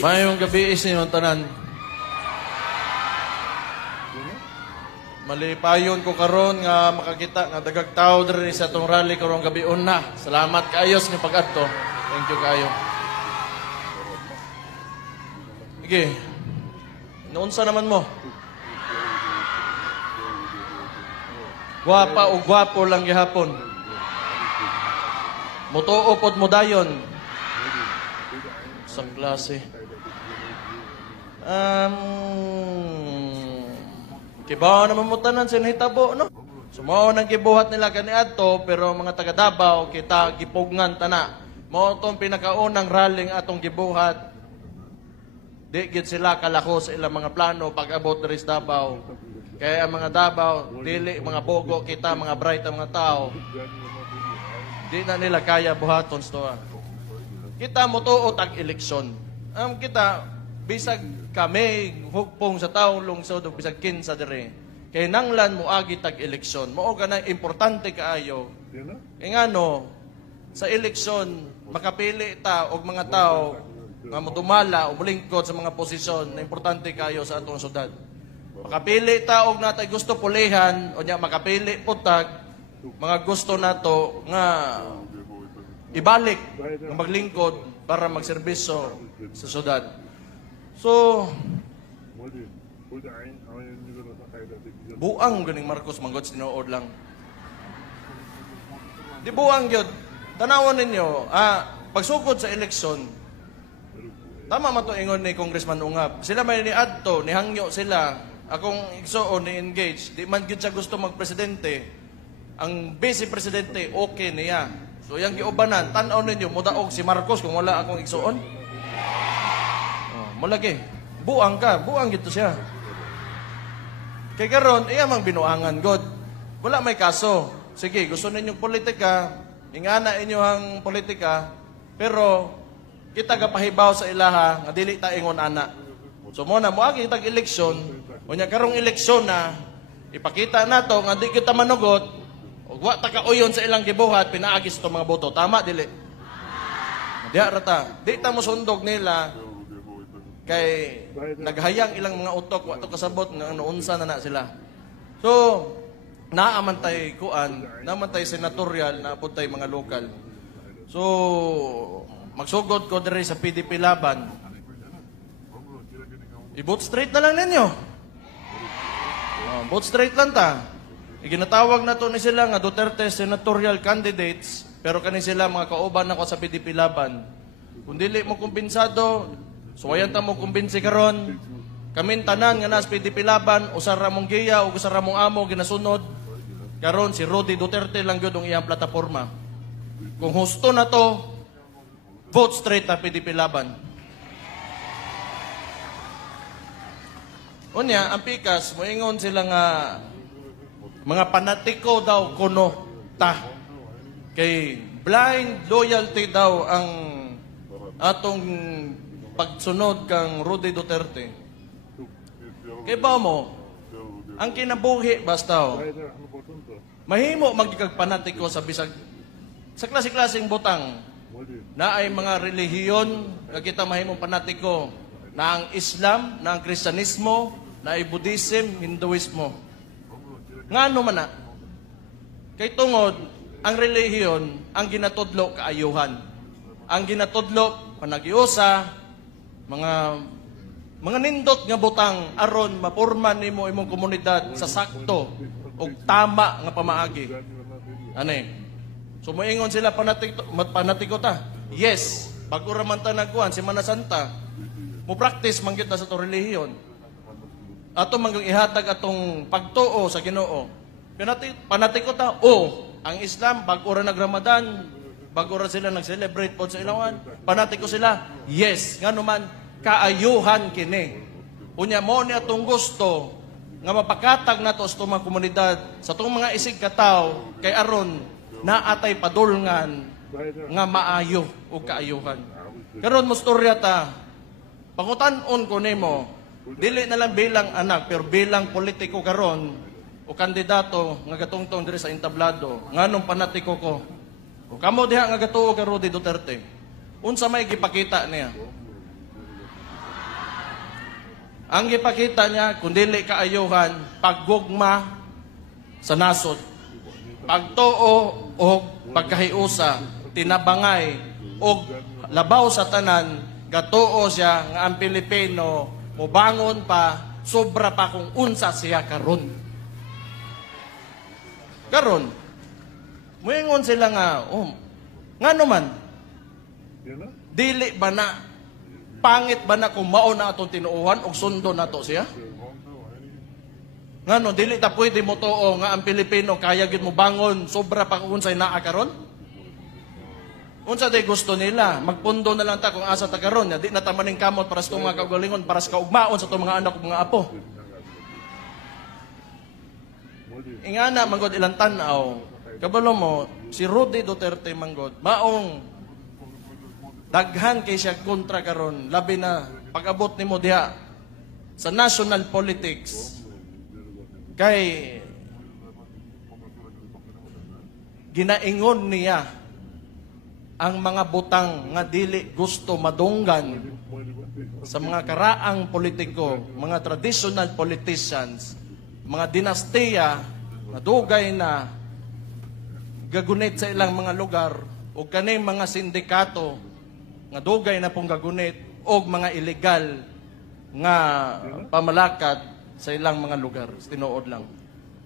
Mayong gabi isinong tanan. Malipayon ko karon nga makakita nga dagag tao diri sa atong rally karong gabi una. Salamat kaayos ni pag-adto. Thank you kayo. Sige. Naunsa naman mo? Gwapa o gwapo lang gihapon. Mutuo pod mo dayon. Sa klase. Kibaw naman mo tanan sa nahitabo, no? Sumaw nang gibuhat nila kaniadto, pero mga taga Davao kita gipugngan tana. Mao tong pinakaunang rallying atong gibuhat. Di gid sila kalako sa ilang mga plano pag-abot diri sa Davao. Kaya ang mga Davao, dili mga bogo kita, mga bright ang mga tao. Di na nila kaya buhaton sto. Kita mo tuot ang eleksyon. Kita bisag kami hugpong sa taong lungsod o bisag kinsa dire. Kay nanglan mo agi tag eleksyon. Mao ganay importante kaayo. Kay ngano sa eleksyon makapili ta og mga tao nga modumala o mulingkod sa mga posisyon na importante kayo sa atong syudad. Makapili ta og natay gusto pulihan o nya makapili putag mga gusto nato nga ibalik nga maglingkod para magserbisyo sa syudad. So buang ganing Marcos manggod tinuod lang. Di buang gyud. Tanawon ninyo, pagsugod sa eleksyon, tama man to ingon ni Congressman Ungab. Sila may niadto, nihangyo sila, akong igsoon ni engage. Di man gyud siya gusto magpresidente. Ang vice presidente okay niya. So yang giubanan, tan-aw ninyo mudaog si Marcos kung wala akong igsoon. Malagi. Buang ka, buang gito siya. Kay karon iya mang binuangan god. Wala may kaso. Sige, gusto ninyong politika, ingana inyo ang politika, pero kita gapahibaw sa ilaha nga dili ta ingon ana. So mo na moagi tag eleksyon, unya karong eleksyon na ipakita nato nga di kita manugot ug wa ta kauyon sa ilang gibuhat pinaagis to mga boto. Tama dili? Diha rata. Di ta mo sundog nila kay naghayang ilang mga utok wa to kasabot nga unsa na sila. So naamantay kuan, naamantay senatorial, naapod tay mga lokal. So magsugod ko diri sa PDP laban. I-vote straight na lang ninyo. Vote straight lang ta. Iginatawag na to ni sila nga Duterte senatorial candidates, pero kani sila mga kauban nako sa PDP laban. Kung dili mo kumbensado, suwayan ta mo kumbinsi karon. Kamin tanan nga nas PDP laban, usara mong giya o usara mong amo ginasunod. Karon si Rudy Duterte lang gyud ang iyang plataporma. Kung husto na to, vote straight na PDP laban. Unya, ang pikas, moingon sila nga mga panatiko daw kuno ta. Kay blind loyalty daw ang atong pagsunod kang Rudy Duterte. Kay ba mo, ang kinabuhi basta mahimo magkagpanatiko sa bisag sa klase-klaseng butang na ay mga relihiyon nga kita mahimong panatiko na ang Islam, na ang Kristyanismo, na ay Buddhism, Hinduismo. Ngano man na? Kay tungod ang relihiyon ang ginatudlo kaayuhan. Ang ginatudlo panagiusa, mga nindot nga butang aron mapurman nimo imong komunidad sa sakto ug tama nga pamaagi. Ani? So moingon sila panatiko ta. Yes, bago ra man ta nagkuan si Mana Santa. Mo practice man gyud na sa to relihiyon. Ato manggang ihatag atong pagtuo sa Ginoo. Panatiko ta. Ang Islam bago ra nag-Ramadan, bago ra sila nag-celebrate pod sa ilawan. Panatiko sila. Yes, ngano man kaayuhan kini. Unya mo ni atong gusto nga mapakatag nato sa mga komunidad, sa itong mga isig kataw, kay aron naatay padulngan nga maayo o kaayuhan. Karon mo storya ta, pangutan-on ko nimo, dili na lang bilang anak, pero bilang politiko karon o kandidato nga gatungtong diri sa entablado, nganong panatiko ko. O kamo diha nga gatuo kay Rudy Duterte. Unsa may gipakita niya? Ang gipakita niya, kung dili kaayuhan, paggugma sa nasod. Pagtuo o pagkahiusa, tinabangay o labaw sa tanan, gatuo siya nga ang Pilipino mubangon pa, sobra pa kung unsa siya karon. Karon, muingon sila nga, nga naman, dili ba na, pangit ba na kung mao na atong tinuuhan o sundo na to siya? Nga no, dili ta pwede mo tuo nga ang Pilipino kaya gid mo bangon, sobra pa kung unsay naa karon? Unsa day gusto nila, magpundo na lang ta kung asa ta karon, di na ta maning kamot para sa mga kaugalingon, para sa kaugmaon sa itong mga anak ug mga apo. Ingana manggod ilang tanaw, kabalo mo si Rudy Duterte manggod, maong daghan kay siya kontra karon, labi na pag-abot nimo diha sa national politics kay ginaingon niya ang mga butang nga dili gusto madunggan sa mga karaang politiko, mga traditional politicians, mga dinastiya na dugay na gagunit sa ilang mga lugar o kaning mga sindikato nga dugay na pong gagunit o mga illegal nga pamalakad sa ilang mga lugar. Tinuod lang.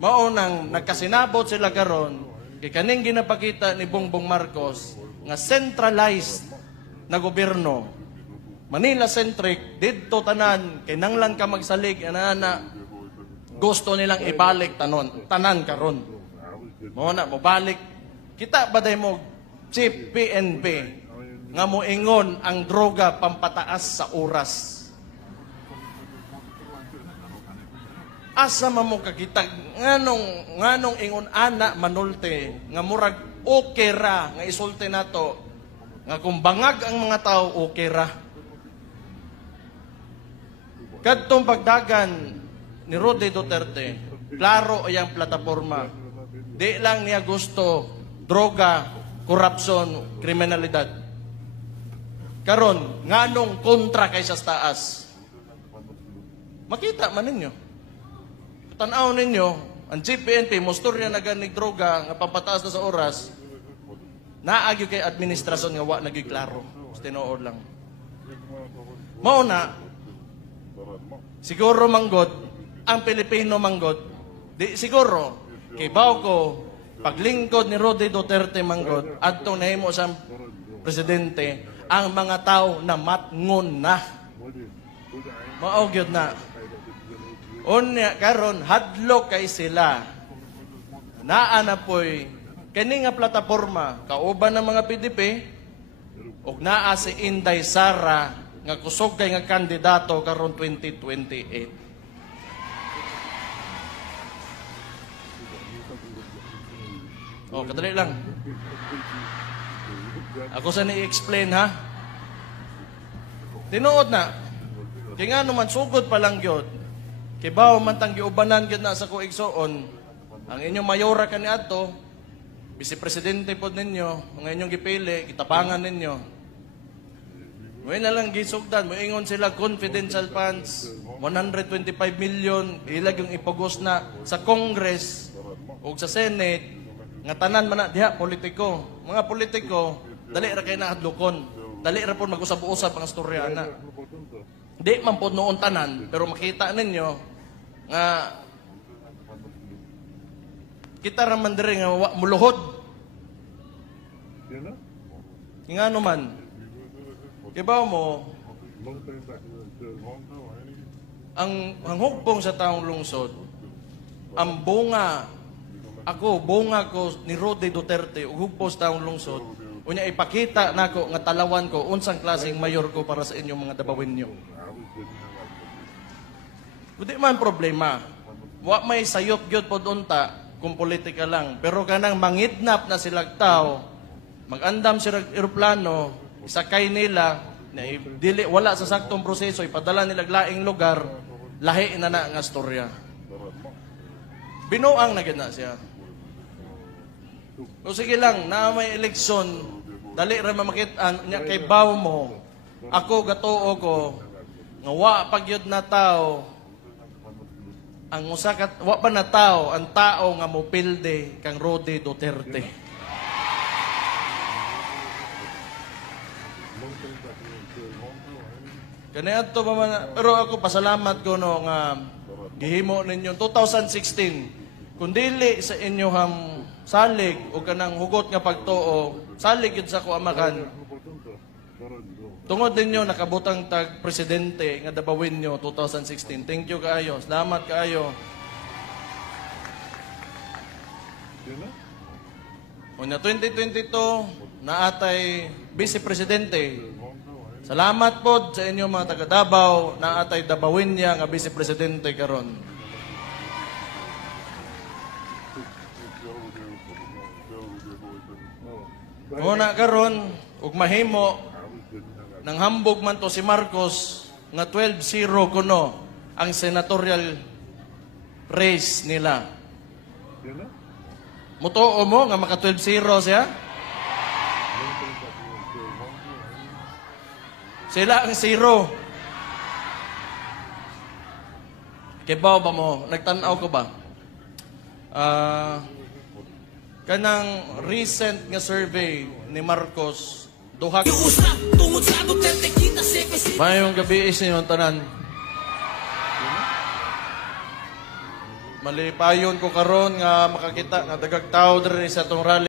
Mao nang nagkasinabot sila karon kay kaning ginapakita ni Bongbong Marcos nga centralized na gobyerno, Manila-centric, didto tanan, kay nanglan ka magsalig, ana gusto nilang ibalik tanan karon. Mao na, mobalik. Kita ba day mo, Chief PNP, nga moingon ang droga pampataas sa oras. Asa man mo kakita, nganong ingon ana manulte, nga murag okay ra, nga isulti nato, nga kung bangag ang mga tao, okay ra. Kadtong pagdagan ni Rudy Duterte, klaro iyang plataforma. Di lang niya gusto droga, korupsyon, kriminalidad. Karon, nganong kontra kaysa sa taas? Makita man ninyo. Tanaw ninyo, ang GPNP, musturya na ganig droga, nga pampataas na sa oras, naagyo kay administrasyon nga wa naging klaro. Tinuod lang. Mauna, siguro manggod, ang Pilipino manggod, di siguro, kay ko, paglingkod ni Rudy Duterte manggod, adto nahimo sa presidente, ang mga tao na matngon na. Maogyod na. Unya karon hadlok kay sila. Naa na poy kini nga plataporma kauban ng mga PDP ug naa si Inday Sara nga kusog kay nga kandidato karon 2028. Oh, kadali lang. Ako sa ni-explain ha. Tinuod na. Kaya nga naman sugod pa lang gyud. Kay bawo man tang giubanan gyud na sa kuigsoon. Ang inyong mayora kaniadto, Vice Presidente pod ninyo, ang inyong gipili, kitabangan ninyo. Mo na lang gisugdan, moingon sila confidential funds, 125 million, ilag yung ipagos na sa Congress o sa Senate, nga tanan man na diha politiko. Mga politiko, dali ra kay nahadlokon. Dali ra po mag-usab-usab ang istorya na. Di man po noon tanan, pero makita ninyo nga kita ra man diri nga muluhod. Nga naman. Kibaw mo, ang hugpong sa taong lungsod, ang bunga ko ni Rudy Duterte, ug hugpong sa taong lungsod, unya ipakita nako nga talawan ko unsang klaseng mayor ko para sa inyong mga dabawin nyo. Hindi man problema. Wa may sayop gyud pod unta kung politika lang. Pero kanang mangidnap na silang tao, mag-andam sila eroplano, sakay nila, na dili wala sa saktong proseso, ipadala nila laing lugar, lahi na nga storya. Binuang na gina siya. O sige lang, na may eleksyon, dali ra mamakit-an nya kay baw mo. Ako gatuo ko nga wa pagyud na tao ang usa ka wa pa na tao ang tao nga mopilde kang Rodi Duterte. Kaniadto pa man, pero ako pasalamat ko no nga gihimo ninyo 2016 kun dili sa inyohang salig o kanang hugot nga pagtuo, salig yun sa kuamakan. Tungod ninyo nakabutang tag presidente nga dabawin nyo 2016. Thank you kaayo. Salamat kaayo. Unya 2022 naatay vice presidente. Salamat po sa inyo mga taga Davao naatay dabawin niya nga vice presidente karon. Muna karon ug mahimo nang hambog man to si Marcos nga 12-0 kuno ang senatorial race nila. Mutuo mo nga maka 12-0 siya? Sila ang 0. Kibaw ba mo? Nagtanaw ko ba? Kanang recent nga survey ni Marcos, duha mayong gabi is ninyo tanan. Malipayon ko karon nga makakita nga dagag tao diri sa tong rally.